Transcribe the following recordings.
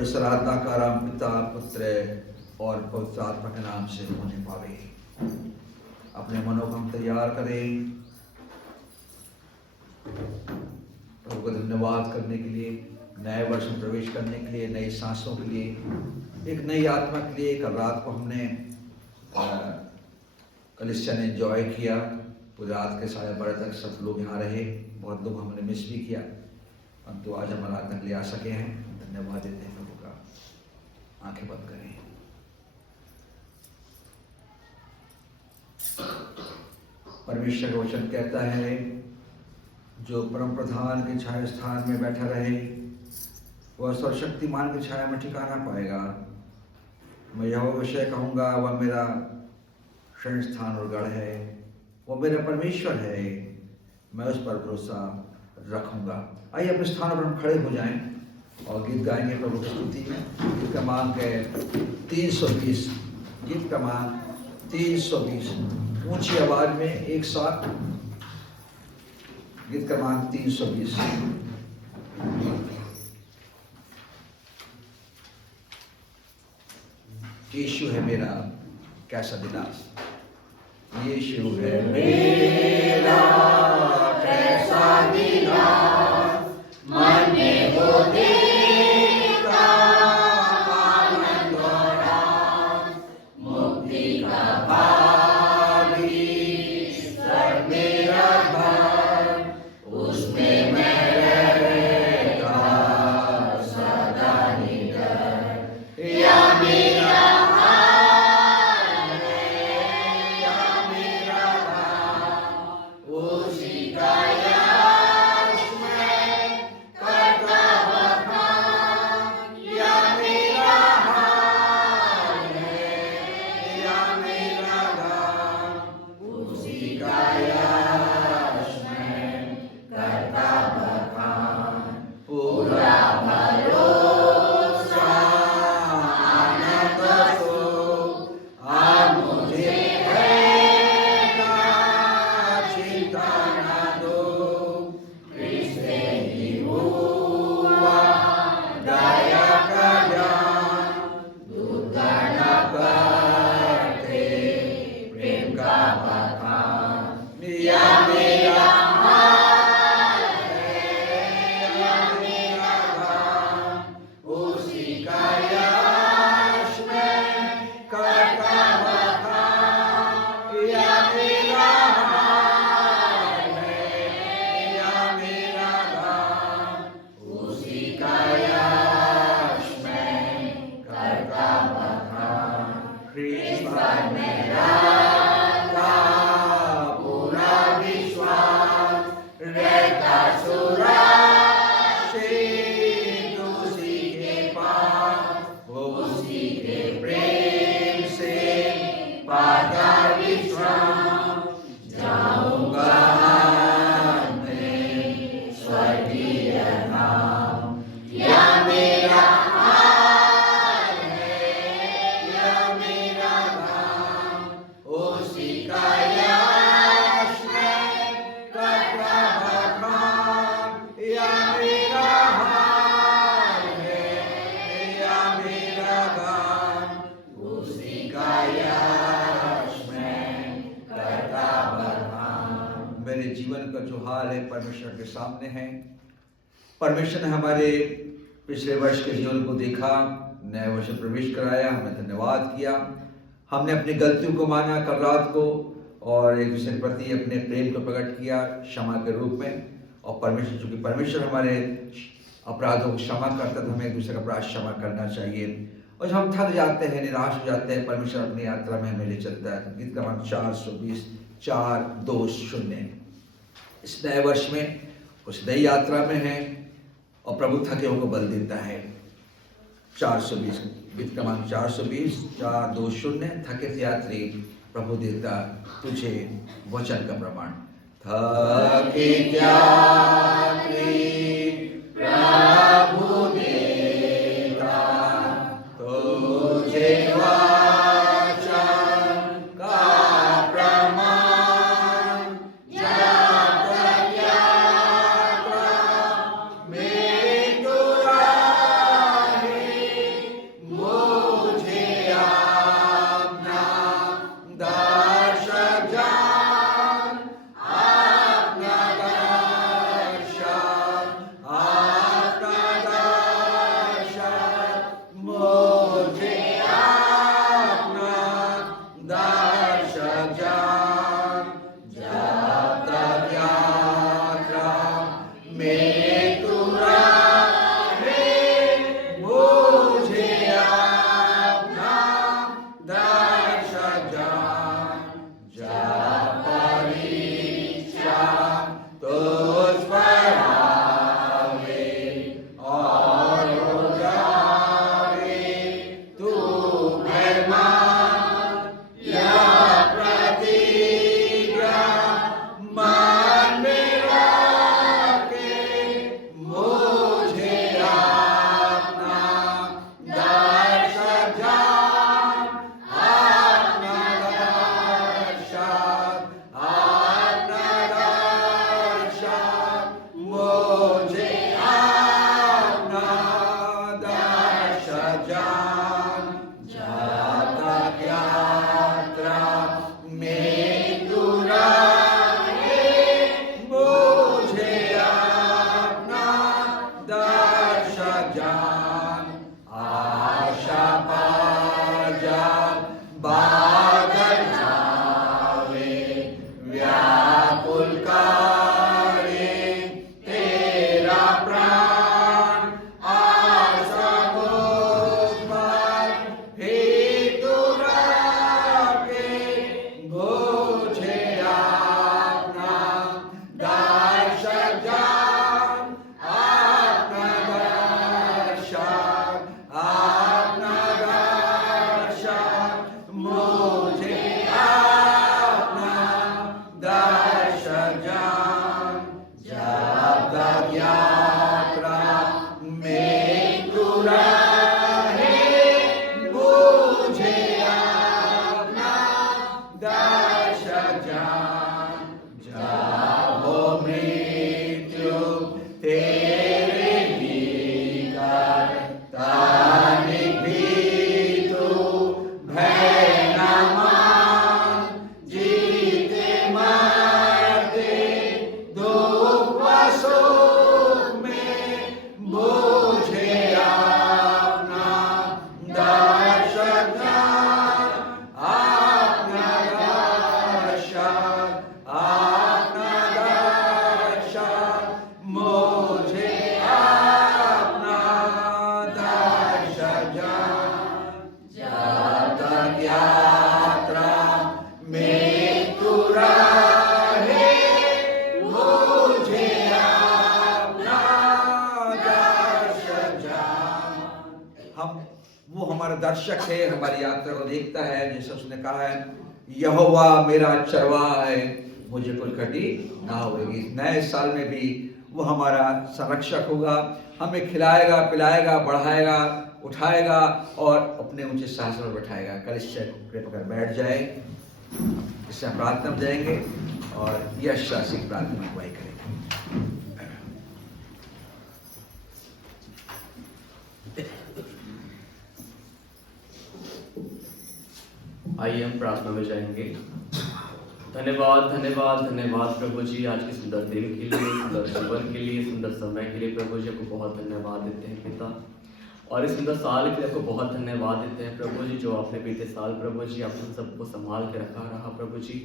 और इस आराधना का आरंभ पिता पुत्र और पवित्र आत्मा के नाम से होने पावे। अपने मनों को हम तैयार करें प्रभु को धन्यवाद करने के लिए, नए वर्ष में प्रवेश करने के लिए, नई सांसों के लिए, एक नई आत्मा के लिए। कल रात को हमने कलिसिया ने एंजॉय किया, पूरी रात के 12:30 तक सब लोग यहाँ रहे, बहुत लोग हमने मिस भी किया, परंतु आज हम आराधना के लिए आ सके हैं। धन्यवाद देते हैं प्रभु का। आंखें बंद करें। परमेश्वर का वचन कहता है, जो परम प्रधान के छाया स्थान में बैठा रहे वह सर्वशक्तिमान की छाया में ठिकाना पाएगा। मैं यह विषय कहूँगा, वह मेरा शरण स्थान और गढ़ है, वो मेरा परमेश्वर है, मैं उस पर भरोसा रखूँगा। आइए अपने स्थान पर हम खड़े हो जाएं और गीत गाएंगे प्रभु की स्तुति में। गीत क्रमांक है 320। गीत क्रमांक 320। ऊंची आवाज में एक साथ। गीत क्रमांक 320। यीशु है मेरा कैसा दिलास, यीशु है मेरा कैसा दिलास, मन में वो देता आनंद और रास, मुक्ति का भागी स्वर मेरा घर, उसमें मैं रहता सदा निडर। या मेरा परमेश्वर के सामने है। परमेश्वर ने हमारे पिछले वर्ष के जीवन को देखा, नए वर्ष में प्रवेश कराया, हमें धन्यवाद किया। हमने अपनी गलतियों को माना कल रात को और एक दूसरे के प्रति अपने प्रेम को प्रकट किया क्षमा के रूप में। और परमेश्वर, चूंकि परमेश्वर हमारे अपराधों को क्षमा करता, तो हमें एक दूसरे का अपराध क्षमा करना चाहिए। और जब हम थक जाते हैं, निराश हो जाते हैं, परमेश्वर अपनी यात्रा में हमें ले चलता है। गीत क्रमांक 420 420। इस नए वर्ष में उस नई यात्रा में है और प्रभु थके को बल देता है। 420। गीत क्रमांक 420 420। थके यात्री प्रभु देता तुझे वचन का प्रमाण। थके यात्री प्रभु देता तुझे दर्शक है, हमारी यात्रा को देखता है, जैसे उसने कहा है, यहोवा मेरा चरवाहा है, मुझे कोई घटी ना होगी। इस नए साल में भी वो हमारा संरक्षक होगा, हमें खिलाएगा, पिलाएगा, बढ़ाएगा, उठाएगा और अपने ऊंचे सिंहासन पर बैठाएगा। कलिसिया कृपा कर बैठ जाए, इससे हम प्रार्थना में जाएंगे और यश शासिक प्रार्थना अगुवाई करेंगे। आइए हम प्रार्थना में जाएंगे। धन्यवाद धन्यवाद धन्यवाद प्रभु जी, आज के सुंदर दिन के लिए, सुंदर जीवन के लिए, सुंदर समय के लिए प्रभु जी आपको बहुत धन्यवाद देते हैं पिता। और इस सुंदर साल के लिए आपको बहुत धन्यवाद देते हैं प्रभु जी, जो आपने बीते साल प्रभु जी आपने सबको संभाल के रखा रहा प्रभु जी।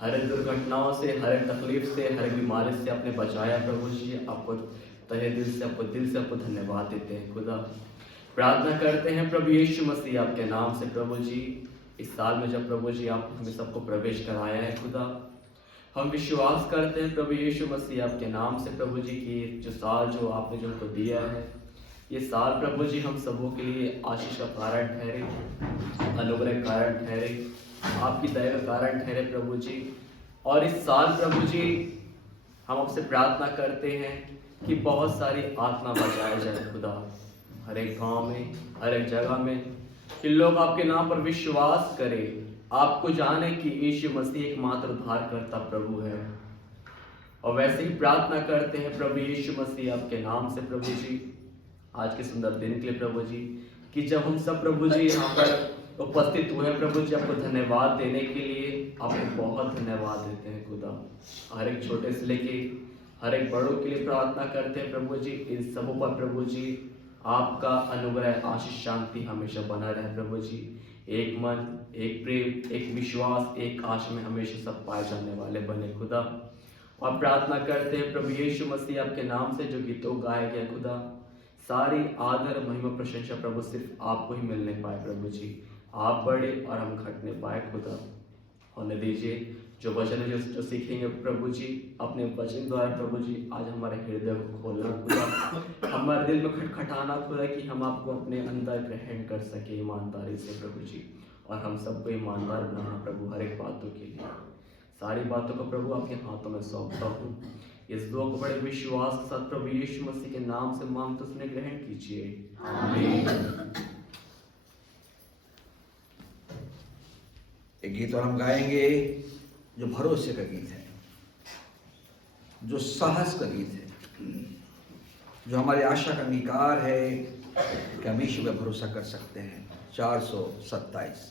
हर एक दुर्घटनाओं से, हर एक तकलीफ से, हर एक बीमारी से आपने बचाया प्रभु जी। आपको तहे दिल से, आपको धन्यवाद देते हैं खुदा। प्रार्थना करते हैं प्रभु यीशु मसीह आपके नाम से प्रभु जी, इस साल में जब प्रभु जी आप हमें सबको प्रवेश कराया है खुदा, हम विश्वास करते हैं प्रभु यीशु मसीह आपके नाम से प्रभु जी की जो साल जो आपने जो हमको दिया है, ये साल प्रभु जी हम सबों के लिए आशीष का कारण ठहरे, अनुग्रह कारण ठहरे, आपकी दया का कारण ठहरे प्रभु जी। और इस साल प्रभु जी हम आपसे प्रार्थना करते हैं कि बहुत सारी आत्मा बचाया जाए खुदा, हर एक गांव में, हर एक जगह में, कि लोग आपके नाम पर विश्वास करें, आपको जाने कि यीशु मसीह एकमात्र उद्धारकर्ता प्रभु है। और वैसे ही प्रार्थना करते हैं प्रभु यीशु मसीह आपके नाम से प्रभु जी, आज के सुंदर दिन के लिए प्रभु जी, कि जब हम सब प्रभु जी यहाँ पर उपस्थित हुए प्रभु जी, आपको धन्यवाद देने के लिए आपको बहुत धन्यवाद देते हैं खुदा। हर एक छोटे से लेके हर एक बड़ों के लिए प्रार्थना करते हैं प्रभु जी, इन सबों पर प्रभु जी आपका अनुग्रह, आशीष, शांति हमेशा बना रहे प्रभु जी। एक मन, एक प्रेम, एक विश्वास, एक आशा में हमेशा सब पाए जाने वाले बने खुदा। और प्रार्थना करते हैं प्रभु यीशु मसीह आपके नाम से जो गीतों गाए गए खुदा, सारी आदर, महिमा, प्रशंसा प्रभु सिर्फ आपको ही मिलने पाए प्रभु जी। आप बढ़े और हम घटने पाए खुदा। होने दीजिए जो वचन जो सीखेंगे प्रभु जी, अपने वचन द्वारा प्रभु जी आज हमारे हृदय को खोलना खुदा, हमारे दिल में खटखटाना खुदा, कि हम आपको अपने अंदर ग्रहण कर सके ईमानदारी से प्रभु जी, और हम सबको ईमानदार बनाना प्रभु हर एक बातों के लिए। सारी बातों को प्रभु आपके हाथों में सौंपता हूँ, इस दुआ को बड़े विश्वास के साथ प्रभु यीशु मसीह के नाम से मांगते उसने ग्रहण कीजिए, आमीन। एक गीत और हम गाएंगे जो भरोसे का गीत है, जो साहस का गीत है, जो हमारी आशा का अंगीकार है कि हम यीशु पे भरोसा कर सकते हैं। 427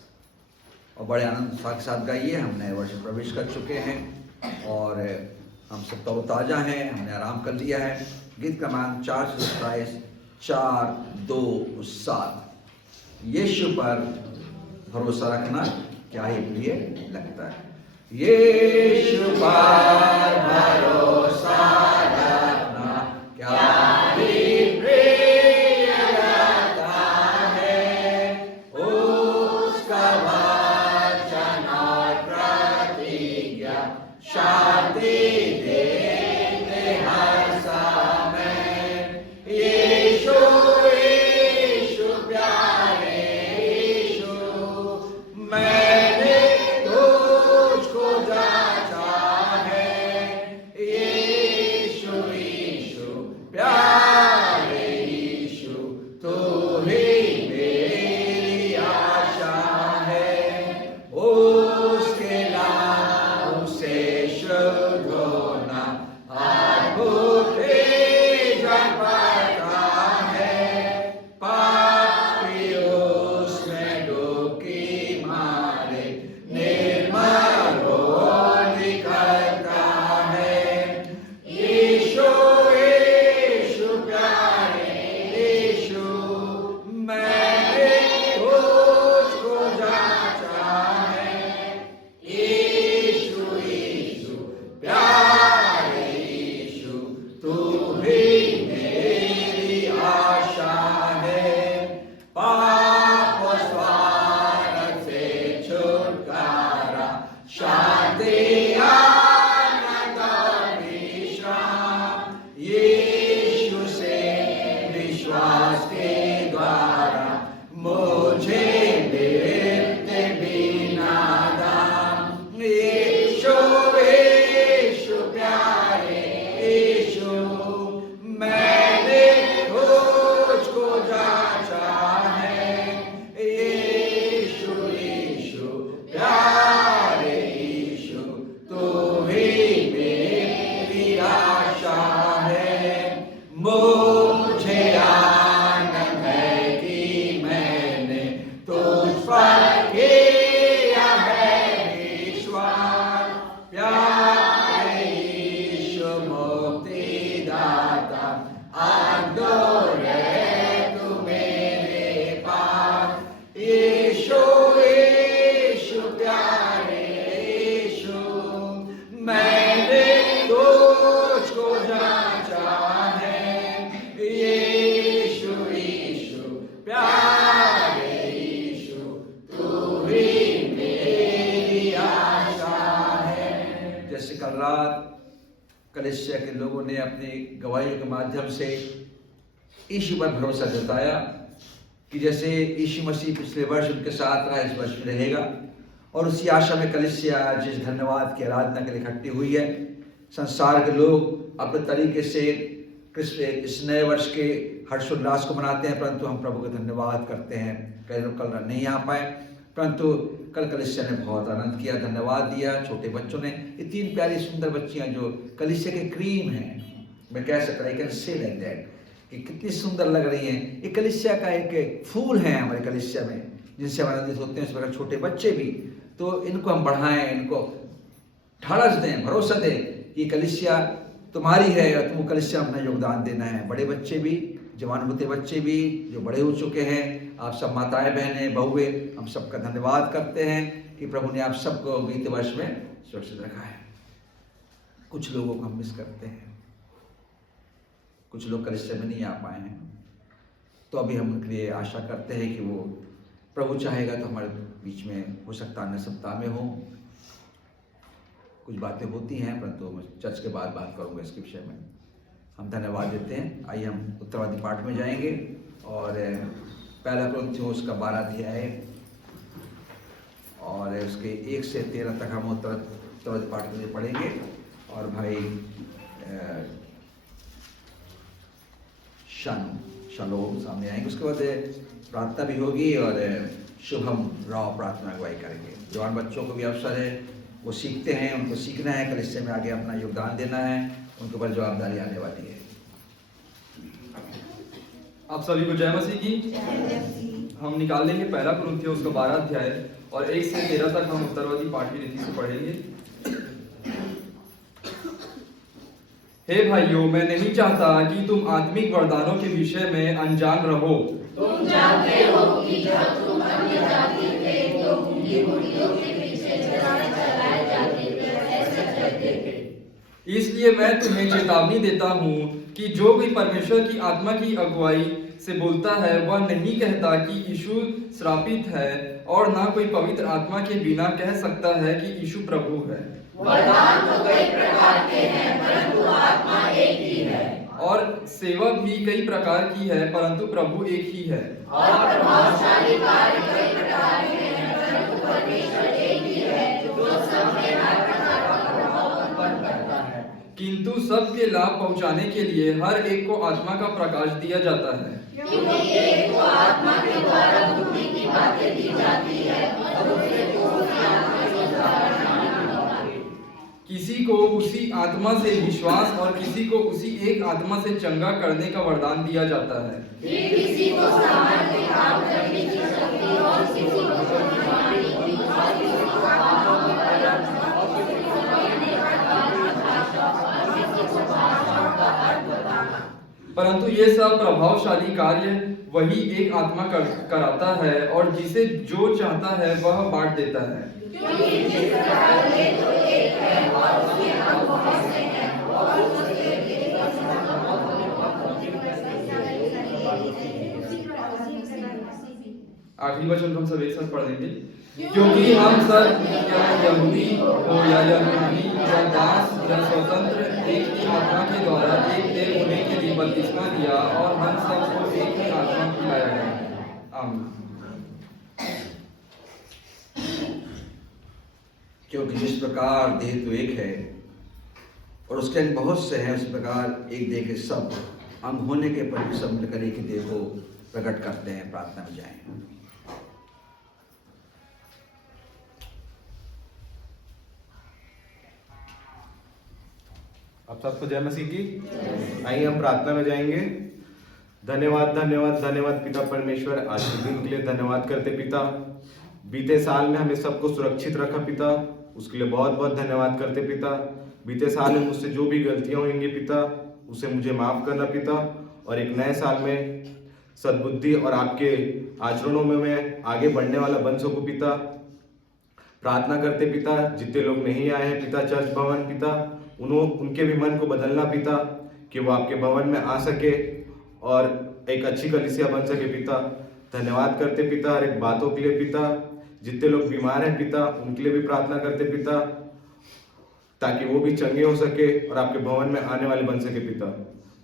और बड़े आनंद के साथ गाइए। हम नए वर्ष में प्रवेश कर चुके हैं और हम सब तरोताजा हैं, हमने आराम कर लिया है। गीत का मान 427 4 2 7। यीशु पर भरोसा रखना क्या ही प्रिय लगता है। यीशु पर भरोसा रखना क्या ही प्रिय लगता है, उसका वचन और प्रतिज्ञा शांति देते हर समय। यीशु यीशु प्यारे यीशु, मैंने तुझको जांचा है। यीशु यीशु प्यारे कलीसिया के लोगों ने अपनी गवाहियों के माध्यम से यीशु पर भरोसा जताया कि जैसे यीशु मसीह पिछले वर्ष उनके साथ रहा, इस वर्ष में रहेगा। और उसी आशा में कलीसिया जिस धन्यवाद की आराधना के लिए इकट्ठी हुई है। संसार के लोग अपने तरीके से इस नए वर्ष के हर्षोल्लास को मनाते हैं, परंतु हम प्रभु का धन्यवाद करते हैं। कई लोग कल नहीं आ पाए, परंतु कल कलीसिया ने बहुत आनंद किया, धन्यवाद दिया। छोटे बच्चों ने, ये 3 प्यारी सुंदर बच्चियां जो कलीसिया के क्रीम हैं, मैं कह सकता I can say like that, कि कितनी सुंदर लग रही हैं। ये कलीसिया का एक फूल है हमारे कलीसिया में, जिनसे हम आनंदित होते हैं। इस प्रकार छोटे बच्चे भी, तो इनको हम बढ़ाएं, इनको ढाढ़स दें, भरोसा दें कि कलीसिया तुम्हारी है और तुमको कलीसिया में अपना योगदान देना है। बड़े बच्चे भी, जवान होते बच्चे भी, जो बड़े हो चुके हैं, आप सब माताएं, बहनें, बहुए, हम सबका धन्यवाद करते हैं कि प्रभु ने आप सबको बीते वर्ष में सुरक्षित रखा है। कुछ लोगों को हम मिस करते हैं, कुछ लोग कलीसिया में नहीं आ पाए हैं, तो अभी हम उनके लिए आशा करते हैं कि वो प्रभु चाहेगा तो हमारे बीच में हो सकता है, अन्य सप्ताह में हो। कुछ बातें होती हैं, परंतु मैं चर्च के बाद बात करूंगा इसके विषय में। हम धन्यवाद देते हैं। आइए हम उत्तरवादी पाठ में जाएंगे और पहला कुरिन्थियों का 12 अध्याय और उसके 1 से 13 तक हम उत्तरवादी पाठ में पढ़ेंगे। और भाई शलोम सामने आएंगे। उसके बाद प्रार्थना भी होगी और शुभम राव प्रार्थना अगुवाई करेंगे। जवान बच्चों को भी अवसर है, वो सीखते हैं, उनको सीखना है, कलीसिया में आगे अपना योगदान देना है, उनके ऊपर जवाबदारी आने वाली है। आप सभी को जय मसीह की। हम निकाल लेंगे पहला कुरिन्थियों उसका 12 अध्याय और 1 से 13 तक हम उत्तरवादी पाठ की रीति से पढ़ेंगे। हे भाइयों, मैं नहीं चाहता कि तुम आत्मिक वरदानों के विषय में अनजान रहो। तुम जानते हो कि जब तुम अन्य जाति थे तो उनकी मूर्तियों के पीछे चलाए जाते थे, ऐसा करते थे। इसलिए मैं तुम्हें चेतावनी देता हूँ कि जो कोई परमेश्वर की आत्मा की अगुवाई से बोलता है, वह नहीं कहता कि यीशु श्रापित है, और ना कोई पवित्र आत्मा के बिना कह सकता है कि यीशु प्रभु है। वरदान तो कई प्रकार के हैं, परंतु आत्मा एक ही है। और सेवा भी कई प्रकार की है, परंतु प्रभु एक ही है। और प्रभावशाली कार्य कई प्रकार के हैं, परंतु परमेश्वर एक ही है, जो सब में हर प्रकार का प्रभाव उत्पन्न करता है। किंतु सबके लाभ पहुंचाने के लिए हर एक को आत्मा का प्रकाश दिया जाता है। क्योंकि एक को आत्मा के द्वारा बुद्धि की बातें दी जाती है और दूसरे को उसी आत्मा के द्वारा ज्ञान की बातें। किसी को उसी आत्मा से विश्वास और किसी को उसी एक आत्मा से चंगा करने का वरदान दिया जाता है। फिर किसी को सामर्थ्य काम करने की शक्ति और किसी को बुद्धिमानी की और किसी को कामों में परिवर्तन और किसी को कहने का भाषा और किसी को भाषाओं का अर्थ बताना। परंतु ये सब प्रभावशाली कार्य वही एक आत्मा कराता है, और जिसे जो चाहता है वह बांट देता है। क्योंकि जिस प्रकार वे तो एक है और उसके अंग बहुत से हैं और उसके एक आखिरी वचन हम सब एक साथ पढ़ लेंगे। क्योंकि हम सब या यहूदी हो या यूनानी या दास या स्वतंत्र, एक ही आत्मा के द्वारा एक देह होने के लिए बपतिस्मा दिया, और हम सबको एक ही आत्मा खिलाया गया। आमीन। क्योंकि जिस प्रकार देह तो एक है और उसके अंग बहुत से हैं, उस प्रकार एक देह के सब अंग होने के पर भी सब मिलकर एक ही देह को प्रकट करते हैं। प्रार्थना में जाएं। आप सबको जय मसीह की। आइए हम प्रार्थना में जाएंगे। धन्यवाद धन्यवाद धन्यवाद पिता परमेश्वर, आज के दिन के लिए धन्यवाद करते पिता। बीते साल में हमें सबको सुरक्षित रखा पिता, उसके लिए बहुत बहुत धन्यवाद करते पिता। बीते साल में मुझसे जो भी गलतियां होंगी पिता, उसे मुझे माफ करना पिता, और एक नए साल में सद्बुद्धि और आपके आचरणों में मैं आगे बढ़ने वाला बन सकूं पिता। प्रार्थना करते पिता, जितने लोग नहीं आए हैं पिता चर्च भवन पिता, उनके भी मन को बदलना पिता, कि वो आपके भवन में आ सके और एक अच्छी कलीसिया बन सके पिता। धन्यवाद करते पिता हर एक बातों के लिए पिता। जितने लोग बीमार हैं पिता, उनके लिए भी प्रार्थना करते पिता। ताकि वो भी चंगे हो सके और आपके भवन में आने वाले बन सके पिता।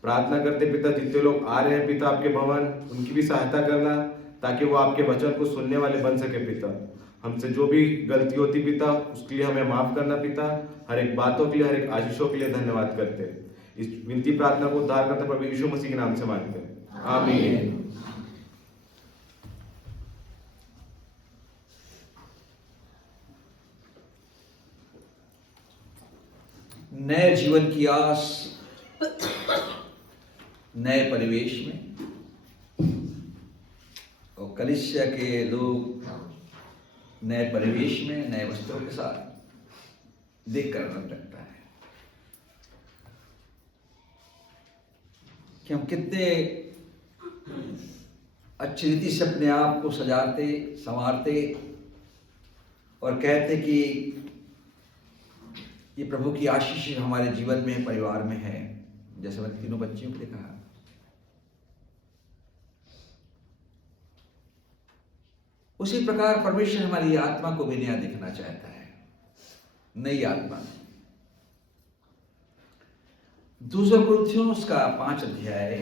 प्रार्थना करते पिता, जितने लोग आ रहे हैं पिता आपके भवन, उनकी भी सहायता करना ताकि वो आपके वचन को सुनने वाले बन सके पिता। हमसे जो भी गलती होती पिता, उसके लिए हमें माफ करना पिता। हर एक बातों के लिए, हर एक आशीषों के लिए धन्यवाद करते हैं। इस विनती प्रार्थना को उद्धार करते प्रभु यीशु मसीह के नाम से मांगते हैं, आमीन। नए जीवन की आस, नए परिवेश में, और कलीसिया के लोग नए परिवेश में नए वस्त्रों के साथ देखकर आनंद लगता है कि हम कितने अच्छी रीति से अपने आप को सजाते संवारते और कहते कि ये प्रभु की आशीष हमारे जीवन में, परिवार में है। जैसे मैंने तीनों बच्चियों के लिए कहा, उसी प्रकार परमेश्वर हमारी आत्मा को भी नया दिखना चाहता है, नई आत्मा। दूसरा कुरिन्थियों उसका 5 अध्याय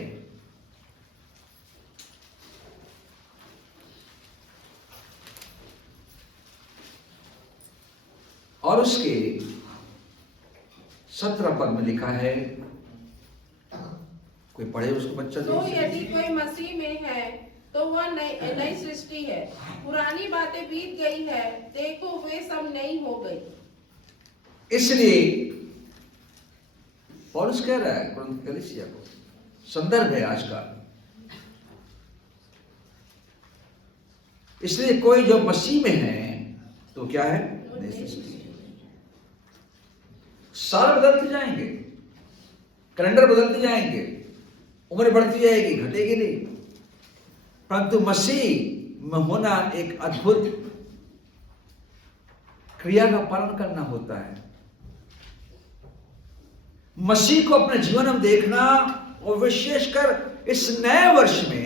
और उसके 17 पद में लिखा है, कोई पढ़े उसको बच्चा। तो यदि कोई मसीह में है तो वह नई सृष्टि है, पुरानी बातें बीत गई है, देखो वे सब नई हो गई। इसलिए पौलुस कह रहा है कुरिन्थ कलीसिया को, संदर्भ है आज का। इसलिए कोई जो मसीह में है तो क्या है, नई सृष्टि। साल बदलते जाएंगे, कैलेंडर बदलते जाएंगे, उम्र बढ़ती जाएगी, घटेगी नहीं, परंतु मसीह में होना एक अद्भुत क्रिया का पालन करना होता है। मसीह को अपने जीवन में देखना और विशेषकर इस नए वर्ष में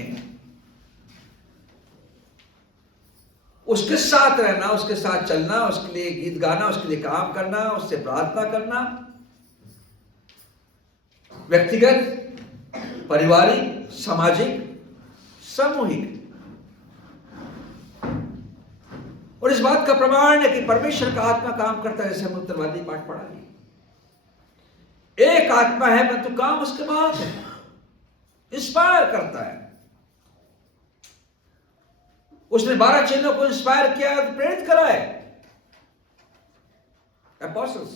उसके साथ रहना, उसके साथ चलना, उसके लिए गीत गाना, उसके लिए काम करना, उससे प्रार्थना करना, व्यक्तिगत, पारिवारिक, सामाजिक, सामूहिक। और इस बात का प्रमाण है कि परमेश्वर का आत्मा काम करता है, जैसे हम उत्तरवादी पाठ पढ़ा लिया। एक आत्मा है परंतु काम उसके बाद है, इंस्पायर करता है। उसने 12 चेलों को इंस्पायर किया, प्रेरित कराए, एपोस्टल्स।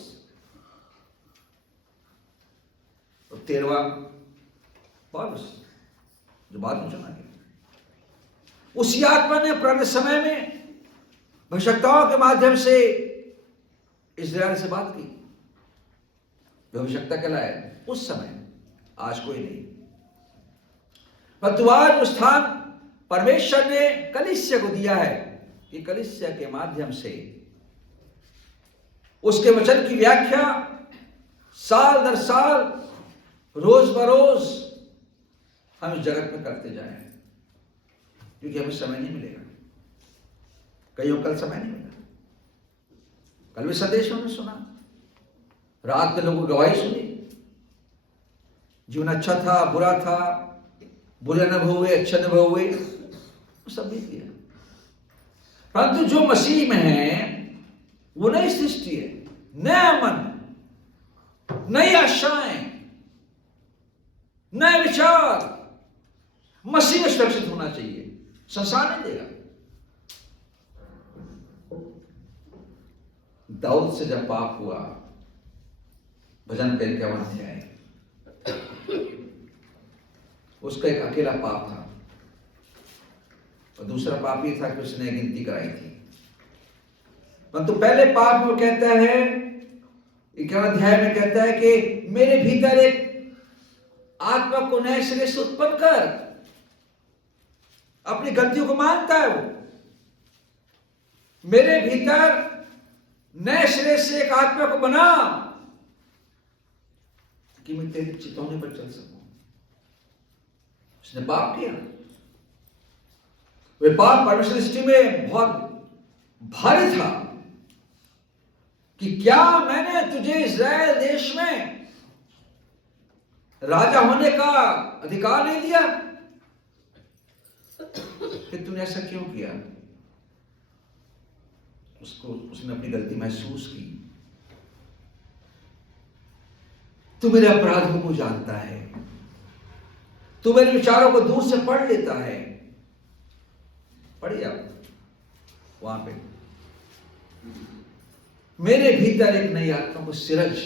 और 13वां पौलुस जो बाद में चुना गया। उसी आत्मा ने पुराने समय में भविष्यवक्ताओं के माध्यम से इस्राएल से बात की, भविष्यवक्ता कहलाए उस समय, आज कोई नहीं। परंतु आज वो स्थान परमेश्वर ने कलीसिया को दिया है कि कलीसिया के माध्यम से उसके वचन की व्याख्या साल दर साल, रोज बरोज हम इस जगत में करते जाएं, क्योंकि हमें समय नहीं मिलेगा। कईयों कल समय नहीं मिला, कल भी संदेश हमने सुना, रात में लोगों की गवाही सुनी, जीवन अच्छा था, बुरा था, बुरे अनुभव हुए, अच्छे अनुभव हुए, सब बीत गया। परंतु जो मसीह में है वो नई सृष्टि है, नया मन, नई आशाएं, नए विचार। मसीह में सुरक्षित होना चाहिए, संसार नहीं देगा। दाऊद से जब पाप हुआ, भजन का 51 अध्याय, उसका एक अकेला पाप था और दूसरा पाप ये था कि उसने गिनती कराई थी। परंतु पहले पाप में वो कहता है, 51 अध्याय में कहता है कि मेरे भीतर एक आत्मा को नए सिरे से उत्पन्न कर। अपनी गलतियों को मानता है वो, मेरे भीतर नए सिरे से एक आत्मा को बना कि मैं तेरी चितौनी पर चल सकूं। उसने पाप किया, वे पाप परमेश्वर दृष्टि में बहुत भारी था कि क्या मैंने तुझे इस्राएल देश में राजा होने का अधिकार नहीं दिया? फिर तूने ऐसा क्यों किया? उसने अपनी गलती महसूस की। तू मेरे अपराधों को जानता है, तू मेरे विचारों को दूर से पढ़ लेता है। पढ़िए आप वहां पे, मेरे भीतर एक नई आत्मा को सिरज।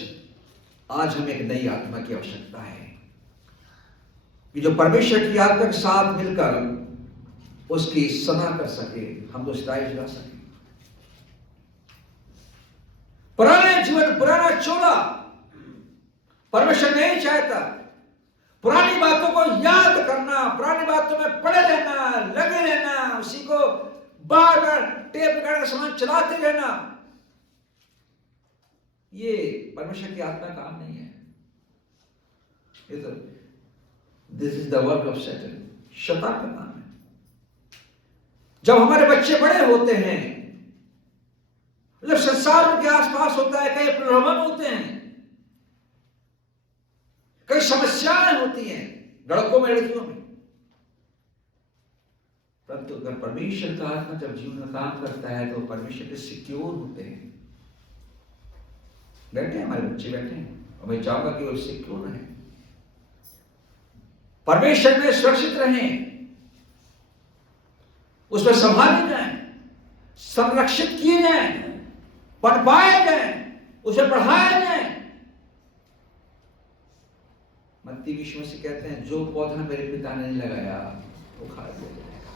आज हमें एक नई आत्मा की आवश्यकता है कि जो परमेश्वर की आत्मा के साथ मिलकर उसकी सना कर सके, हम तो सिताई जला सके। पुराने जीवन, पुराना चोला परमेश्वर नहीं चाहता। पुरानी बातों को याद करना, पुरानी बातों में पड़े रहना, लगे रहना, उसी को बार बार टेप रिकॉर्डर का सामान चलाते रहना, ये परमेश्वर की आत्मा का काम नहीं है। ये तो this is the work of Satan, शैतान का काम है। जब हमारे बच्चे बड़े होते हैं, जब संसार उनके आसपास होता है, कई प्रलोभन होते हैं, कई समस्याएं होती हैं लड़कों में, लड़कियों में, परंतु अगर परमेश्वर का आत्मा जब जीवन में काम करता है तो परमेश्वर के सिक्योर होते हैं। बैठे हैं हमारे बच्चे, बैठे हैं, और मैं चाहूंगा कि वो सिक्योर रहें, परमेश्वर में सुरक्षित रहें, उसमें संभाले जाएं, संरक्षित किए जाएं, पनपाए जाएं, उसे बढ़ाया जाए। मत्ती 20 में से कहते हैं, जो पौधा मेरे पिता ने नहीं लगाया वो खा दिया जाएगा।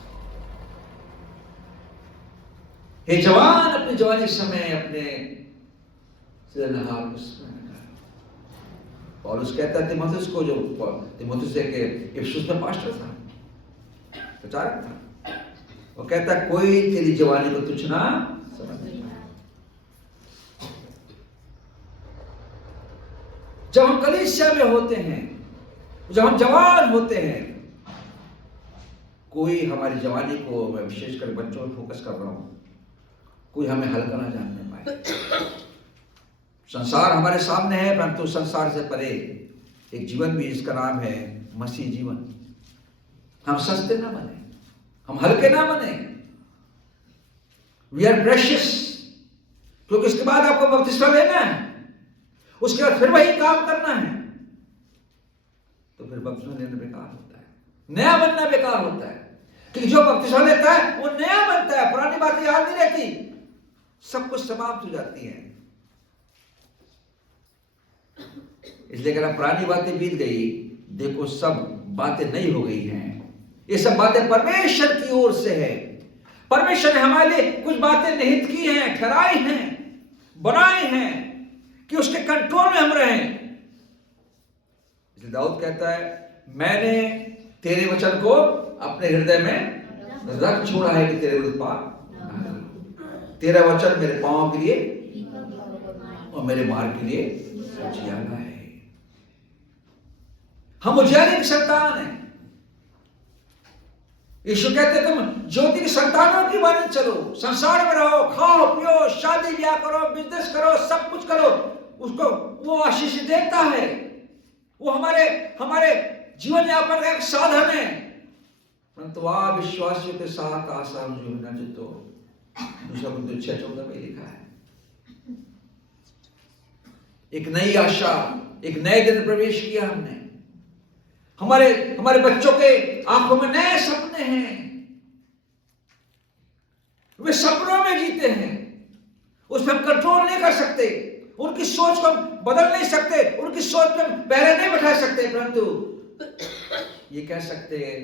हे जवान, अपनी जवानी समय अपने पौलुस कहता है तीमुथियुस को, जो तीमुथियुस एक इफिसुस में पास्टर था, प्रचारक था, वो कहता है कोई तेरी जवानी को तुच्छ ना समझे। जब हम कलीसिया में होते हैं, जब हम जवान होते हैं, कोई हमारी जवानी को, मैं विशेषकर बच्चों पर फोकस कर रहा हूं, कोई हमें हल्का ना जानने पाए। संसार हमारे सामने है, परंतु संसार से परे एक जीवन भी, जिसका नाम है मसीह जीवन। हम सस्ते ना बने, हम हल्के ना बने। वी आर प्रेशियस, क्योंकि उसके बाद आपको बपतिस्मा लेना है, उसके बाद फिर वही काम करना है, तो फिर बपतिस्मा लेना बेकार होता है, नया बनना बेकार होता है। क्योंकि जो बपतिस्मा लेता है वो नया बनता है, पुरानी बातें याद नहीं रहती, सब कुछ समाप्त हो जाती हैं। इसलिए अगर पुरानी बातें बीत गई, देखो सब बातें नई हो गई हैं। ये सब बातें परमेश्वर की ओर से है। परमेश्वर ने हमारे लिए कुछ बातें निहित की हैं, ठहराई हैं, बनाई हैं कि उसके कंट्रोल में हम रहें। इसलिए दाऊद कहता है, मैंने तेरे वचन को अपने हृदय में रख छोड़ा है कि तेरे विरुद्ध पाप, तेरा वचन मेरे पांव के लिए और मेरे मार्ग के लिए उजियाला है। हम उजियाले की संतान हैं। यीशु कहते तुम ज्योति की संतानों की बन चलो, संसार में रहो, खाओ पियो, शादी ब्याह करो, बिजनेस करो, सब कुछ करो, उसको वो आशीष देता है। वो हमारे जीवन यापन का एक साधन है। परंतु अविश्वासियों के साथ आशा जो न जितो, दूसरा कुरिन्थियों 6:14 में लिखा है। एक नई आशा, एक नए दिन प्रवेश किया हमने। हमारे बच्चों के आंखों में नए सपने हैं, वे सपनों में जीते हैं, उस पर हम कंट्रोल नहीं कर सकते, उनकी सोच को हम बदल नहीं सकते, उनकी सोच में पहले नहीं बैठा सकते, परंतु ये कह सकते हैं,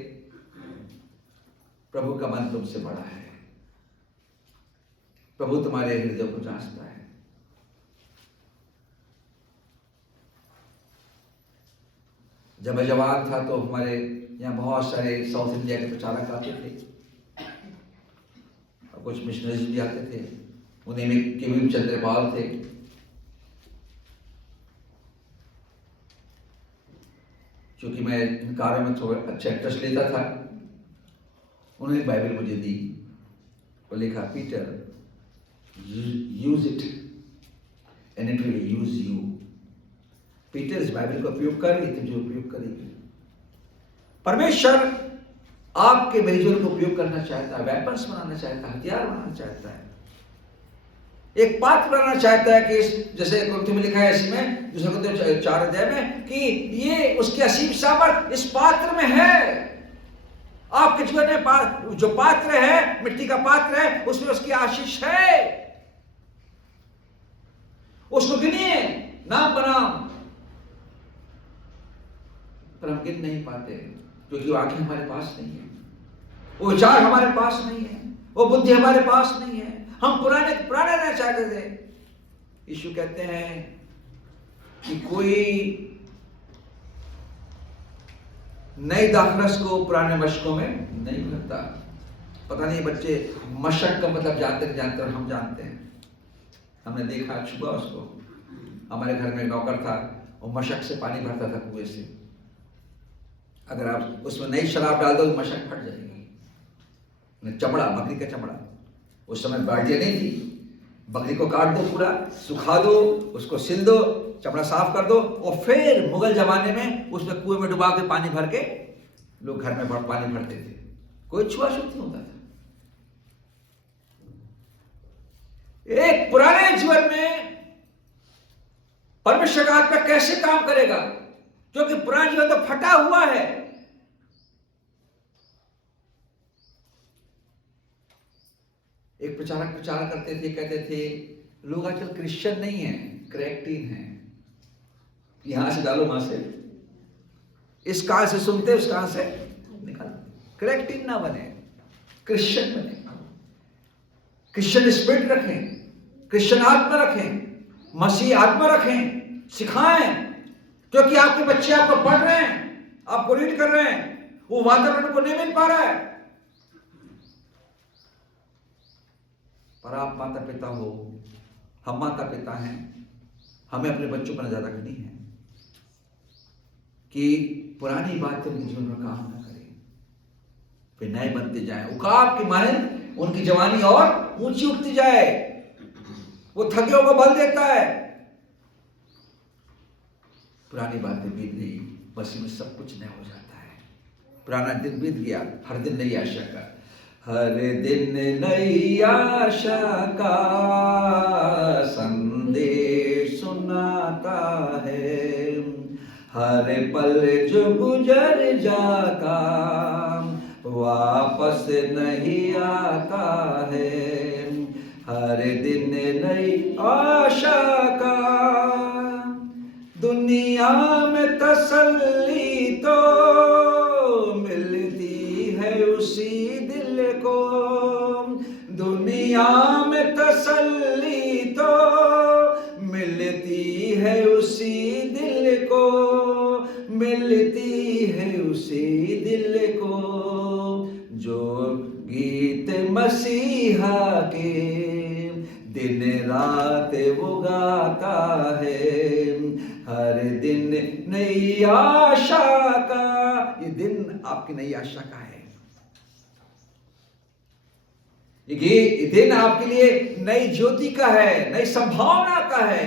प्रभु का मन तुमसे बड़ा है, प्रभु तुम्हारे हृदय को जांचता है। जब मैं जवान था तो हमारे यहाँ बहुत सारे साउथ इंडिया के प्रचारक आते थे और कुछ मिशनरीज भी आते थे। उन्हीं में केवी चंद्रपाल थे। क्योंकि मैं इन कार्यों में थोड़ा अच्छा इंटरेस्ट लेता था, उन्होंने बाइबल मुझे दी और लिखा, Peter use it and it will use you. Peter इस बाइबल का उपयोग कर, ये तुझे उपयोग करेगी। परमेश्वर आपके मेरे जीवन को उपयोग करना चाहता है, वेपन्स बनाना चाहता है, हथियार बनाना चाहता है, एक पात्र बनाना चाहता है कि जैसे कुरिन्थियों में लिखा है इसी में दूसरे कुरिन्थियों 4 अध्याय में कि ये उसकी असीम सामर्थ इस पात्र में है। आपके जीवन में जो पात्र है, मिट्टी का पात्र है, उसमें उसकी आशीष है। उसको गिनिए नाम बनाम, पर हम गिन नहीं पाते क्योंकि वो आंखें हमारे पास नहीं है, वो विचार हमारे पास नहीं है, वो बुद्धि हमारे पास नहीं है। हम पुराने रहना चाहते थे। यीशु कहते हैं कि कोई नई दाखरस को पुराने मशकों में नहीं भरता। पता नहीं बच्चे मशक का मतलब जानते नहीं जानते, और हम जानते हैं। हमने देखा, छुआ उसको। हमारे घर में नौकर था, वो मशक से पानी भरता था कुएं से। अगर आप उसमें नई शराब डाल दो तो मशक फट जाएगी। चमड़ा, बकरी का चमड़ा, उस समय बाल्टियां नहीं थी। बकरी को काट दो, पूरा सुखा दो, उसको सिल दो, चमड़ा साफ कर दो, और फिर मुगल जमाने में उसमें कुएं में डुबा के पानी भर के लोग घर में पानी भरते थे। कोई छुआछूत नहीं होता था। एक पुराने जीवन में परमेश्वर का आत्मा कैसे काम करेगा? क्योंकि पुराना जीवन तो फटा हुआ है। एक प्रचारक प्रचार करते थे, कहते थे लोग आजकल क्रिश्चियन नहीं है, क्रैक्टीन है। यहां से डालो, वहां से, इस कान से सुनते, उस कान से निकाल। क्रैक्टीन ना बने, क्रिश्चियन बने। क्रिश्चियन स्पिरिट रखें, क्रिश्चियन आत्मा रखें, मसीह आत्मा रखें, सिखाएं। क्योंकि आपके बच्चे आपको पढ़ रहे हैं, आपको रीड कर रहे हैं, वो वातावरण को नहीं मिल पा रहा है। पर आप माता पिता हो, हम माता पिता हैं, हमें अपने बच्चों पर नजर रखनी है कि पुरानी बातें उनके जीवन में काम ना करें, वे नए बनते जाएं। उकाब की माने उनकी जवानी और ऊंची उठती जाए। वो थकियों को बल देता है। पुरानी बातें बीत गई, बस में सब कुछ नया हो जाता है। पुराना दिन बीत गया, हर दिन नई आशा का, हर दिन नई आशा का संदेश सुनाता है। हर पल जो गुजर जाता वापस नहीं आता है। हर दिन नई आशा का, दुनिया में तसल्ली तो मिलती है उसी दिल को। दुनिया में तसल्ली तो मिलती है उसी दिल को, मिलती है उसी दिल को जो गीत मसीहा के दिन रात वो गाता है। हर दिन नई आशा का, ये दिन आपकी नई आशा का है। ये दिन आपके लिए नई ज्योति का है, नई संभावना का है,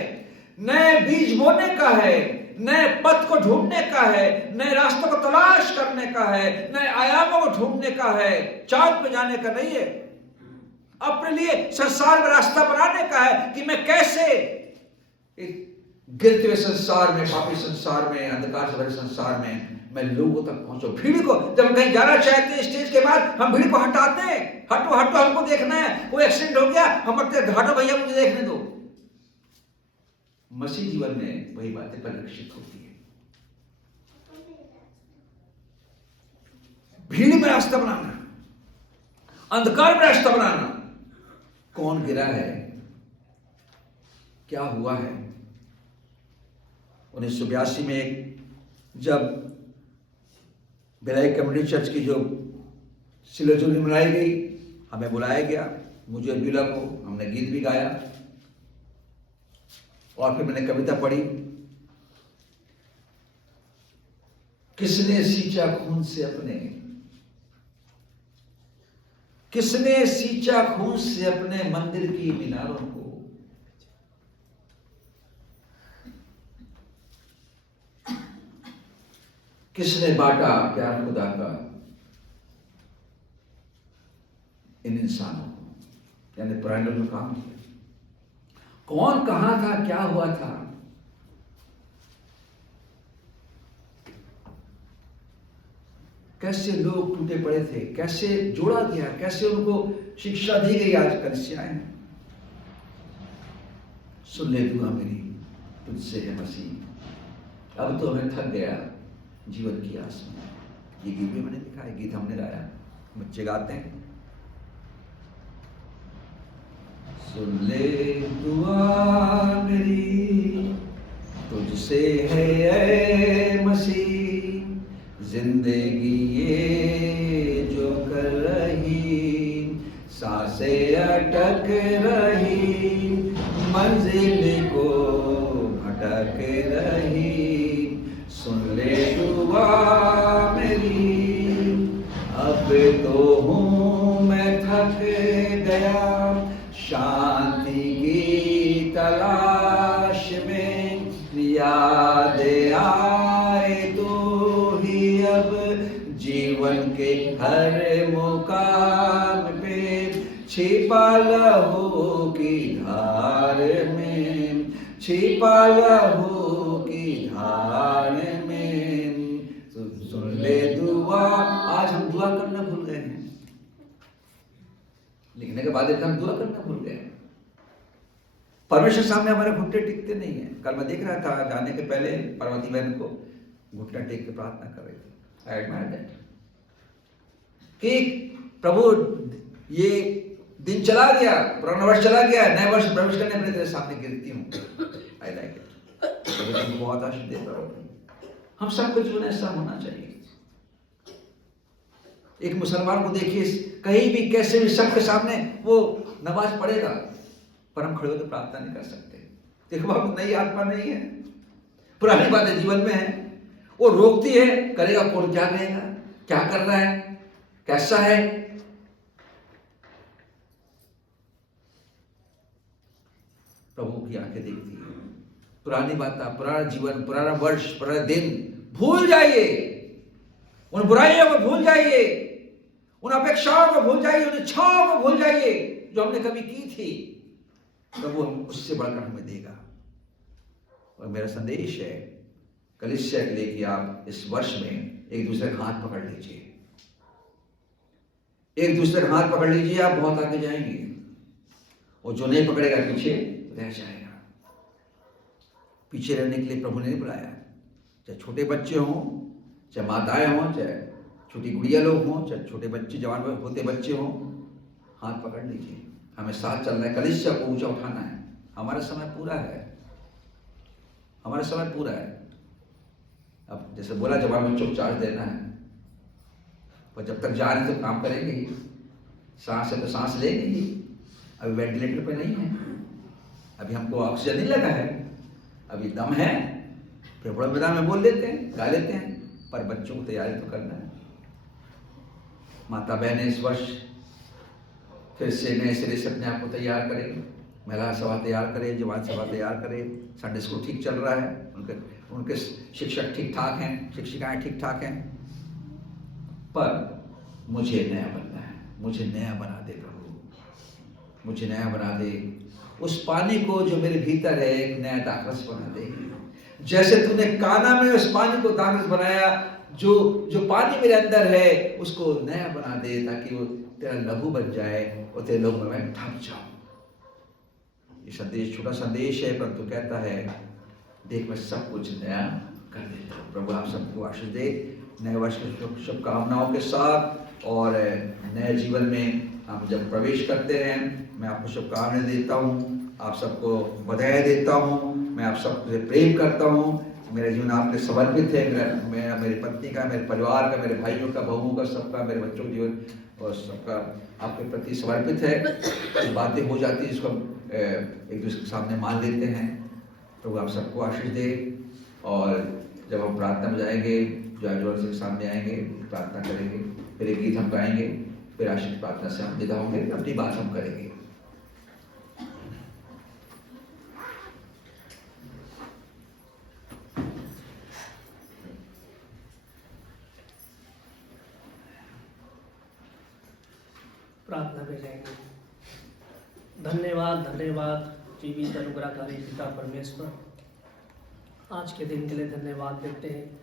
नए बीज बोने का है, नए पथ को ढूंढने का है, नए रास्तों को तलाश करने का है, नए आयामों को ढूंढने का है। चांद पे जाने का नहीं है। अपने लिए संसार में रास्ता बनाने का है कि मैं कैसे गिरते हुए संसार में, पापी संसार में, अंधकार से भरे संसार में मैं लोगों तक पहुंचूं। भीड़ को जब हम कहीं जाना चाहते हैं, स्टेज के बाद हम भीड़ को हटाते हैं। हटो हटो, हमको देखना है, कोई एक्सीडेंट हो गया, हम हटो भैया मुझे देखने दो। मसीह जीवन में वही बातें परिलक्षित होती है। भीड़ में रास्ता बनाना, अंधकार में रास्ता बनाना। कौन गिरा है, क्या हुआ है? 1982 में जब भिलाई कम्युनिटी चर्च की जो सिलोजुली मनाई गई, हमें बुलाया गया, मुझे बीला को, हमने गीत भी गाया और फिर मैंने कविता पढ़ी। किसने सींचा खून से अपने, किसने सींचा खून से अपने मंदिर की मीनारों को। किसने बांटा प्यार खुदा का इन इंसानों को, यानी पुराने लोगों ने काम किया। कौन कहां था, क्या हुआ था, कैसे लोग टूटे पड़े थे, कैसे जोड़ा गया, कैसे उनको शिक्षा दी गई। आज कलिसियाएं सुन ले दुआ मेरी तुझसे है मसीह, अब तो मैं थक गया जीवन की आस में। ये गीत भी मैंने लिखा है, गीत हमने गाया, बच्चे गाते हैं। सुन ले दुआ मेरी तुझसे है ऐ मसीह, जिंदगी ये जो कर रही, सांसें अटक रही, मंजिल को भटक रही। सुन ले दुआ मेरी, अब तो हूँ मैं थक गया, शांति की तलाश में। याद आए तो ही अब जीवन के हर मुकाम पे, छिपा लहू की धार में, छिपा लहू की धार में। सुन ले दुआ। आज हम दुआ करना भूल गए हैं, लिखने के बाद हम दुआ करना भूल गए। परमेश्वर सामने हमारे घुटने टिकते नहीं है। कल मैं देख रहा था, जाने के पहले पार्वती बहन को घुटना टेक के प्रार्थना कर रही थी। आई एडमायर दैट कि प्रभु ये दिन चला गया, पुराना वर्ष चला गया, नए वर्ष प्रवेश करने के लिए तेरे सामने गिरती हूँ। I like it. प्रभु तुमको बहुत आशीष देता हूँ। हम सबको जीवन ऐसा होना चाहिए। एक मुसलमान को देखिए, कहीं भी कैसे भी सबके सामने वो नमाज पढ़ेगा, पर हम खड़े होकर प्रार्थना नहीं कर सकते। देखो बाबू, नई आत्मा नहीं है, पुरानी बातें जीवन में है, वो रोकती है। करेगा कौन, क्या करेगा, क्या कर रहा है, कैसा है। प्रभु की आंखें देखती है। पुरानी बातें, पुराना जीवन, पुराना वर्ष, पुराना दिन भूल जाइए। उन बुराइयों को भूल जाइए, उन अपेक्षाओं को भूल जाइए, उन इच्छाओं को भूल जाइए जो हमने कभी की थी। प्रभु उससे बढ़कर हमें देगा। और मेरा संदेश है कलीसिया के लिए कि आप इस वर्ष में एक दूसरे का हाथ पकड़ लीजिए, एक दूसरे का हाथ पकड़ लीजिए। आप बहुत आगे जाएंगे, और जो नहीं पकड़ेगा पीछे रह जाएगा। पीछे रहने के लिए प्रभु ने नहीं बुलाया। चाहे छोटे बच्चे हों, चाहे माताएं हों, चाहे छोटी गुड़िया लोग हों, चाहे छोटे बच्चे, जवान होते बच्चे हों, हाथ पकड़ लीजिए। हमें साथ चलना है, कलीसिया को ऊंचा उठाना है। हमारा समय पूरा है, हमारा समय पूरा है। अब जैसे बोला, जवान बच्चों को चार्ज देना है, पर जब तक जा रहे तो काम करेंगे ही, सांस है तो सांस लेंगे ही। अभी वेंटिलेटर पे नहीं है, अभी हमको ऑक्सीजन नहीं लगा है, अभी दम है, फिर बड़ा मैदान में बोल लेते हैं, गा लेते हैं, पर बच्चों को तैयारी तो करना है। माता बहनें इस वर्ष फिर से नए सिरे से अपने आप को तैयार करें। महिला सभा तैयार करें, जवान सभा तैयार करें। संडे स्कूल ठीक चल रहा है, उनके शिक्षक ठीक ठाक हैं, शिक्षिकाएं ठीक ठाक हैं, पर मुझे नया बनना है। मुझे नया बना दे प्रभु, मुझे नया बना दे। उस पानी को जो मेरे भीतर है एक नया दाखरस बना दे। जैसे तूने काना में उस पानी को दाखरस बनाया, जो पानी मेरे अंदर है उसको नया बना दे, ताकि वो तेरा लहू बन जाए और तेरे लहू में मैं ढक जाऊं। ये संदेश छोटा संदेश है, परंतु कहता है देख मैं सब कुछ नया कर देता हूं। प्रभु आप सबको आशीष दे, नए वर्ष की शुभकामनाओं के साथ। और नए जीवन में हम जब प्रवेश करते हैं, मैं आपको शुभकामनाएं देता हूँ, आप सबको बधाई देता हूँ, मैं आप सबसे प्रेम करता हूँ। मेरा जीवन आपके समर्पित है। मेरा मेरी पत्नी का, मेरे परिवार का, मेरे भाइयों का, बहुओं का, सबका, मेरे बच्चों का जीवन और सबका आपके प्रति समर्पित है। कुछ बातें हो जाती हैं, इसको एक दूसरे के सामने मान लेते हैं। प्रभु आप सबको आशीष दे। और जब हम प्रार्थना में जाएंगे, जोर से सामने आएंगे, प्रार्थना करेंगे, फिर एक गीत हम गाएंगे, फिर आशीष प्रार्थना से हम विदा होंगे, अपनी बात हम करेंगे। प्रार्थना में जाएंगे। धन्यवाद धन्यवाद जीवित अनुग्रहकारी पिता परमेश्वर, आज के दिन के लिए धन्यवाद देते हैं।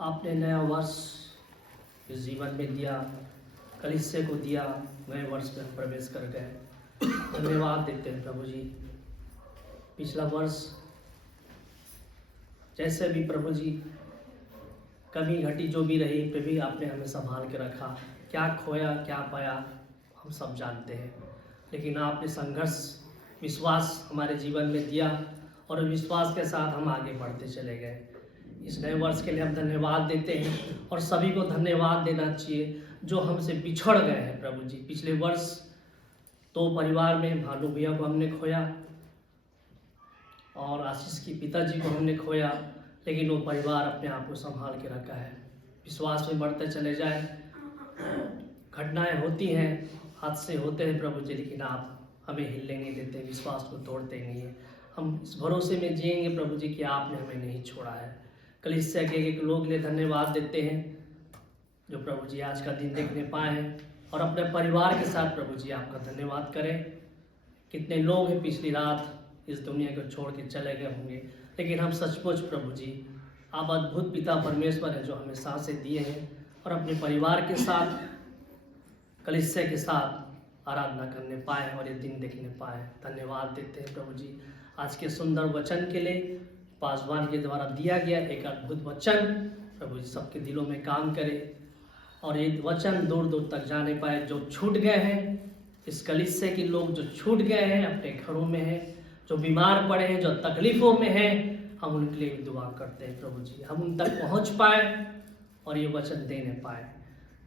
आपने नया वर्ष इस जीवन में दिया, कलीसिया को दिया, नए वर्ष में प्रवेश कर गए। धन्यवाद देते हैं प्रभु जी। पिछला वर्ष जैसे भी प्रभु जी कमी घटी जो भी रही, फिर भी आपने हमें संभाल के रखा। क्या खोया क्या पाया हम सब जानते हैं, लेकिन आपने संघर्ष विश्वास हमारे जीवन में दिया और विश्वास के साथ हम आगे बढ़ते चले गए। इस नए वर्ष के लिए हम धन्यवाद देते हैं और सभी को धन्यवाद देना चाहिए जो हमसे बिछड़ गए हैं प्रभु जी। पिछले वर्ष 2 परिवार में भानु भैया को हमने खोया और आशीष की पिताजी को हमने खोया, लेकिन वो परिवार अपने आप को संभाल के रखा है। विश्वास में बढ़ते चले जाए। घटनाएं होती हैं, हादसे होते हैं प्रभु जी, लेकिन आप हमें हिलने नहीं देते, विश्वास को तोड़ते नहीं है। हम इस भरोसे में जिएंगे प्रभु जी कि आपने हमें नहीं छोड़ा है। कलीसिया के एक लोग लिए धन्यवाद देते हैं जो प्रभु जी आज का दिन देखने पाए हैं, और अपने परिवार के साथ प्रभु जी आपका धन्यवाद करें। कितने लोग हैं पिछली रात इस दुनिया को छोड़ के चले गए होंगे, लेकिन हम सचमुच प्रभु जी आप अद्भुत पिता परमेश्वर हैं जो हमें सांसें दिए हैं और अपने परिवार के साथ कलीसिया के साथ आराधना करने पाए और ये दिन देखने पाए। धन्यवाद देते हैं प्रभु जी आज के सुंदर वचन के लिए। पासवान के द्वारा दिया गया एक अद्भुत वचन प्रभु जी सबके दिलों में काम करे और ये वचन दूर दूर तक जाने पाए। जो छूट गए हैं इस कलीसिया के लोग, जो छूट गए हैं अपने घरों में हैं, जो बीमार पड़े हैं, जो तकलीफ़ों में हैं, हम उनके लिए भी दुआ करते हैं प्रभु जी। हम उन तक पहुंच पाए और ये वचन देने पाए।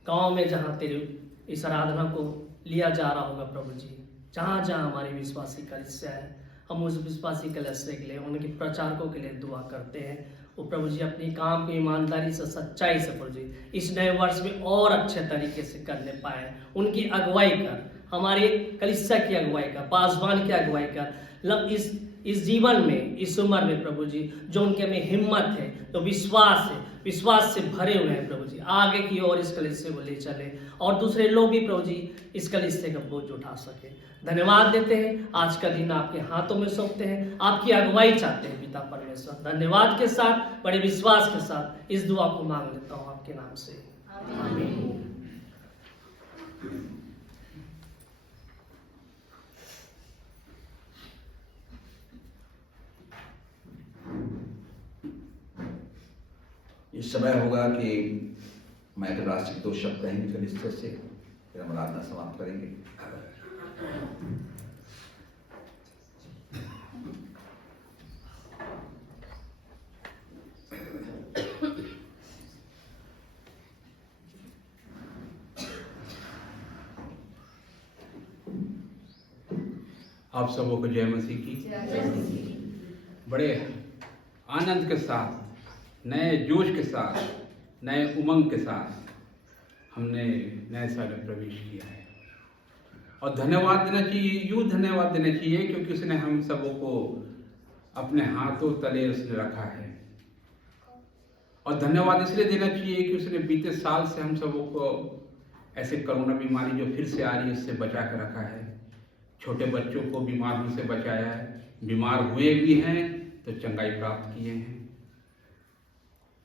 गांव में जहां तेरे इस आराधना को लिया जा रहा होगा प्रभु जी, जहाँ जहाँ हमारी विश्वासी कलीसिया है, हम उस विश्वासी कलीसिया के लिए, उनके प्रचारकों के लिए दुआ करते हैं। वो प्रभु जी अपनी काम को ईमानदारी से, सच्चाई से प्रभु जी इस नए वर्ष में और अच्छे तरीके से करने पाए। उनकी अगुवाई कर, हमारे कलीसिया की अगुवाई कर, पासवान की अगुवाई कर। इस जीवन में, इस उम्र में प्रभु जी जो उनके में हिम्मत है, तो विश्वास से भरे हुए हैं प्रभु जी, आगे की ओर इस कलीसिया को ले चले और दूसरे लोग भी प्रभु जी इस कलीसिया का बोझ उठा सके। धन्यवाद देते हैं। आज का दिन आपके हाथों में सौंपते हैं, आपकी अगुवाई चाहते हैं पिता परमेश्वर। धन्यवाद के साथ, बड़े विश्वास के साथ इस दुआ को मांग लेता हूँ आपके नाम से, आमीन। इस समय होगा कि मैं राष्ट्रीय 2 शब्द कहेंगे कलीसिया से, फिर हम आराधना समाप्त करेंगे। आप सबों को जय मसीह की। बड़े आनंद के साथ, नए जोश के साथ, नए उमंग के साथ हमने नए साल में प्रवेश किया है और धन्यवाद देना चाहिए, यूँ धन्यवाद देना चाहिए क्योंकि उसने हम सबों को अपने हाथों तले उसने रखा है। और धन्यवाद इसलिए देना चाहिए कि उसने बीते साल से हम सबों को ऐसे कोरोना बीमारी जो फिर से आ रही है उससे बचा कर रखा है। छोटे बच्चों को बीमार होने से बचाया है, बीमार हुए भी हैं तो चंगाई प्राप्त किए हैं,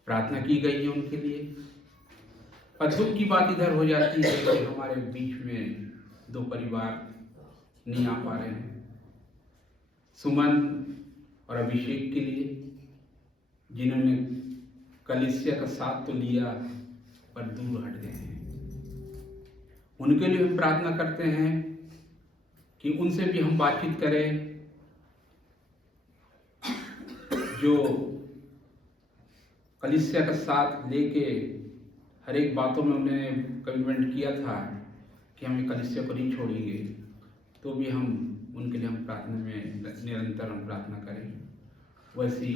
प्रार्थना की गई है उनके लिए। पर दुख की बात इधर हो जाती है कि हमारे बीच में 2 परिवार नहीं आ पा रहे हैं, सुमन और अभिषेक के लिए, जिन्होंने कलीसिया का साथ तो लिया पर दूर हट गए हैं। उनके लिए हम प्रार्थना करते हैं कि उनसे भी हम बातचीत करें। जो कलीसिया का साथ लेके हर एक बातों में उन्होंने कमिटमेंट किया था कि हम कलीसिया को नहीं छोड़ेंगे, तो भी हम उनके लिए हम प्रार्थना में निरंतर हम प्रार्थना करें। वैसी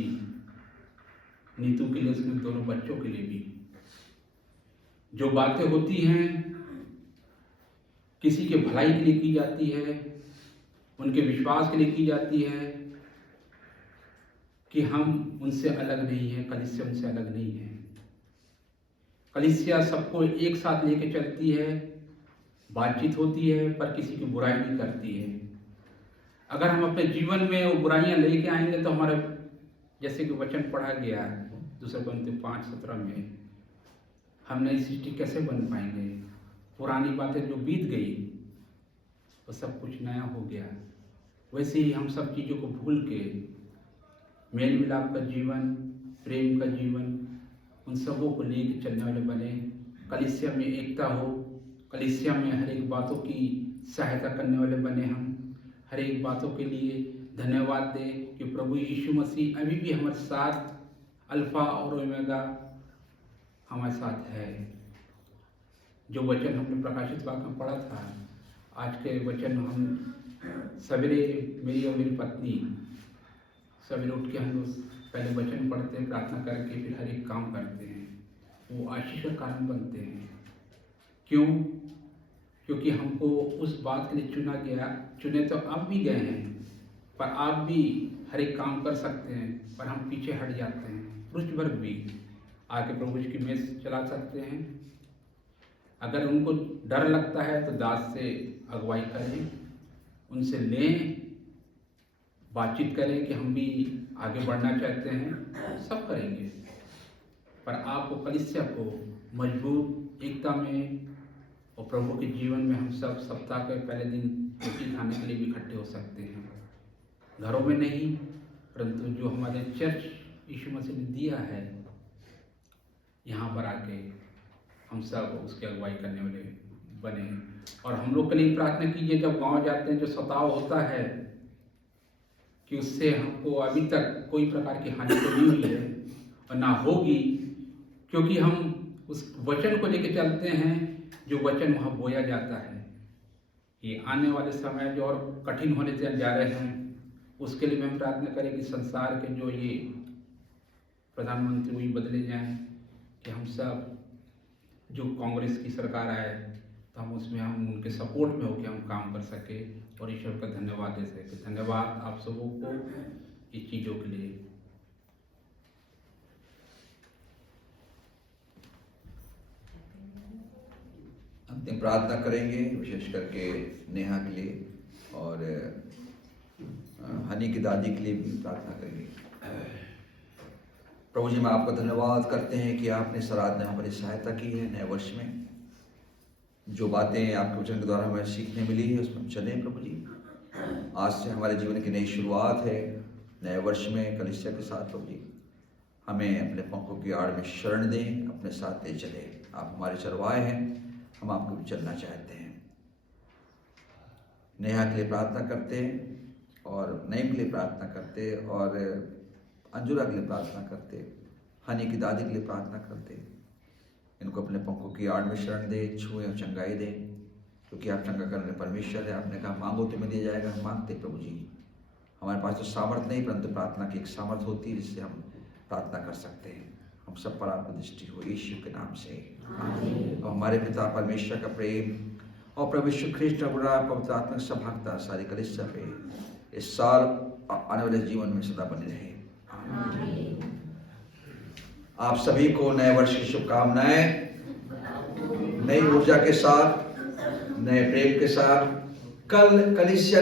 नीतू के लिए, उसमें दोनों बच्चों के लिए भी जो बातें होती हैं किसी के भलाई के लिए की जाती है, उनके विश्वास के लिए की जाती है कि हम उनसे अलग नहीं हैं, कलीसिया उनसे अलग नहीं है। कलीसिया सबको एक साथ लेके चलती है, बातचीत होती है पर किसी की बुराई नहीं करती है। अगर हम अपने जीवन में वो बुराइयां लेके आएंगे तो हमारे, जैसे कि वचन पढ़ा गया है 2 Corinthians 5:17 में, हम नई सृष्टि कैसे बन पाएंगे? पुरानी बातें जो बीत गई वो सब कुछ नया हो गया। वैसे ही हम सब चीज़ों को भूल के मेल मिलाप का जीवन, प्रेम का जीवन, उन सबों को लेके चलने वाले बने। कलीसिया में एकता हो, कलीसिया में हर एक बातों की सहायता करने वाले बने। हम हर एक बातों के लिए धन्यवाद दें कि प्रभु यीशु मसीह अभी भी हमारे साथ अल्फा और ओमेगा हमारे साथ है। जो वचन हमने प्रकाशित वाक्य में पढ़ा था, आज के वचन हम सवेरे, मेरी और मेरी पत्नी सवेरे उठ के हम लोग पहले वचन पढ़ते हैं, प्रार्थना करके फिर हर एक काम करते हैं। वो आशीष का कारण बनते हैं। क्यों? क्योंकि हमको उस बात के लिए चुना गया। चुने तो आप भी गए हैं, पर आप भी हर एक काम कर सकते हैं, पर हम पीछे हट जाते हैं। पुरुष वर्ग भी आके प्रभु जी की मेज चला सकते हैं। अगर उनको डर लगता है तो दास से अगुवाई करें, उनसे लें, बातचीत करें कि हम भी आगे बढ़ना चाहते हैं, सब करेंगे। पर आपको कलीसिया को मजबूत एकता में और प्रभु के जीवन में हम सब सप्ताह के पहले दिन रोटी खाने के लिए भी इकट्ठे हो सकते हैं। घरों में नहीं, परंतु जो हमारे चर्च यीशु मसीह ने दिया है, यहाँ पर आके हम सब उसकी अगुवाई करने वाले बने। और हम लोग के लिए प्रार्थना कीजिए, जब गांव जाते हैं जो सताव होता है कि उससे हमको अभी तक कोई प्रकार की हानि तो नहीं हुई है और ना होगी, क्योंकि हम उस वचन को लेकर चलते हैं जो वचन वहाँ बोया जाता है। ये आने वाले समय जो और कठिन होने से जा रहे हैं, उसके लिए हम प्रार्थना करें कि संसार के जो ये प्रधानमंत्री वही बदले जाएं, कि हम सब जो कांग्रेस की सरकार आए तो हम उसमें हम उनके सपोर्ट में होकर हम काम कर सके और ईश्वर का धन्यवाद दे सके। धन्यवाद आप सबों को इस चीज़ों के लिए। अंतिम प्रार्थना करेंगे, विशेष करके नेहा के लिए और हनी की दादी के लिए भी प्रार्थना करेंगे। प्रभु जी, मैं आपका धन्यवाद करते हैं कि आपने इस आराधना में हमारी सहायता की है। नए वर्ष में जो बातें आपके वचन के द्वारा हमें सीखने मिली है उसमें हम चलें। प्रभु जी, आज से हमारे जीवन की नई शुरुआत है। नए वर्ष में कलीसिया के साथ प्रभु जी हमें अपने पंखों की आड़ में शरण दें, अपने साथ ले चले। आप हमारे चरवाहे हैं, हम आपको भी चलना चाहते हैं। नेहा के लिए प्रार्थना करते हैं और नईम के लिए प्रार्थना करते और अंजुरा के लिए प्रार्थना करते, हनी की दादी के लिए प्रार्थना करते। इनको अपने पंखों की आड़ में शरण दे, छुए और चंगाई दे, क्योंकि आप चंगा करने परमेश्वर है। आपने कहा मांगो तुम्हें दिया जाएगा। हम मांगते प्रभु जी, हमारे पास तो सामर्थ नहीं, परंतु प्रार्थना की एक सामर्थ होती है जिससे हम प्रार्थना कर सकते हैं। हम सब पर आपकी दृष्टि हो यीशु के नाम से। और हमारे पिता परमेश्वर का प्रेम और प्रभु यीशु ख्रीष्ट का बुरा पवित्र आत्मिक सभागता सारी कलीसिया पे इस साल आने वाले जीवन में सदा बने रहे। आप सभी को नए वर्ष की शुभकामनाएं। नई ऊर्जा के साथ, नए प्रेम के साथ कल कलीसिया